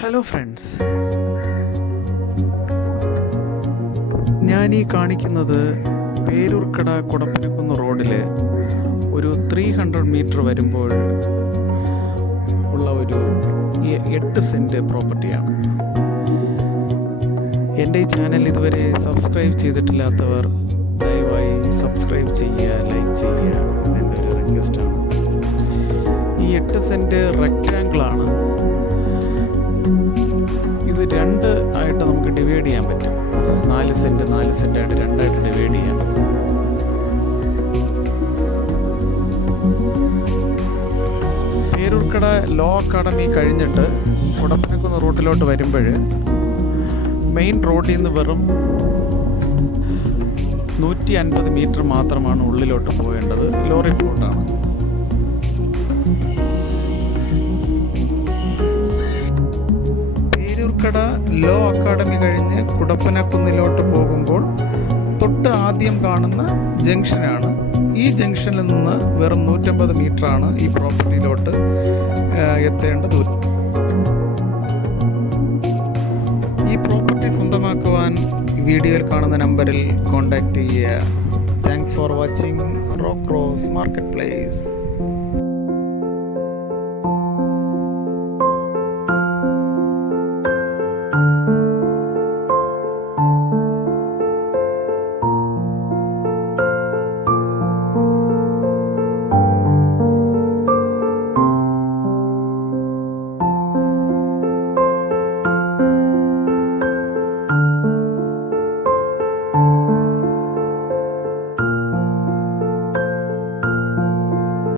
Hello friends, ഞാൻ ഈ കാണിക്കുന്നത് പേരൂർക്കട കുടപ്പനക്കുന്ന് റോഡിൽ ഒരു 300 മീറ്റർ വരുമ്പോൾ ഉള്ള ഒരു 8 സെൻറ്റ് പ്രോപ്പർട്ടിയാണ്. എൻ്റെ ഈ ചാനൽ ഇതുവരെ സബ്സ്ക്രൈബ് ചെയ്തിട്ടില്ലാത്തവർ ദയവായി സബ്സ്ക്രൈബ് ചെയ്യുക, ലൈക്ക് ചെയ്യുക, എൻ്റെ ഒരു റിക്വസ്റ്റാണ്. ഈ 8 സെൻറ്റ് റെക്റ്റാങ്കിളാണ്. ഇത് 2 ആയിട്ട് നമുക്ക് ഡിവൈഡ് ചെയ്യാൻ പറ്റും. 4 സെൻറ്റ് ആയിട്ട് 2 ആയിട്ട് ഡിവൈഡ് ചെയ്യാം. പേരൂർക്കട ലോ അക്കാഡമി കഴിഞ്ഞിട്ട് കുടപ്പനക്കുന്ന് റൂട്ടിലോട്ട് വരുമ്പോൾ മെയിൻ റോഡിൽ നിന്ന് വെറും 150 മീറ്റർ മാത്രമാണ് ഉള്ളിലോട്ട് പോകേണ്ടത്. ലോറി പോർട്ടാണ്. പേരൂർക്കട ലോ അക്കാഡമി കഴിഞ്ഞ് കുടപ്പനക്കുന്നിലോട്ട് പോകുമ്പോൾ തൊട്ട് ആദ്യം കാണുന്ന ജംഗ്ഷനാണ്. ഈ ജംഗ്ഷനിൽ നിന്ന് വെറും 150 മീറ്ററാണ് ഈ പ്രോപ്പർട്ടിയിലോട്ട് എത്തേണ്ട ദൂരം. ഈ പ്രോപ്പർട്ടി സ്വന്തമാക്കുവാൻ വീഡിയോയിൽ കാണുന്ന നമ്പറിൽ കോൺടാക്റ്റ് ചെയ്യുക. Thanks for watching rock rose market place.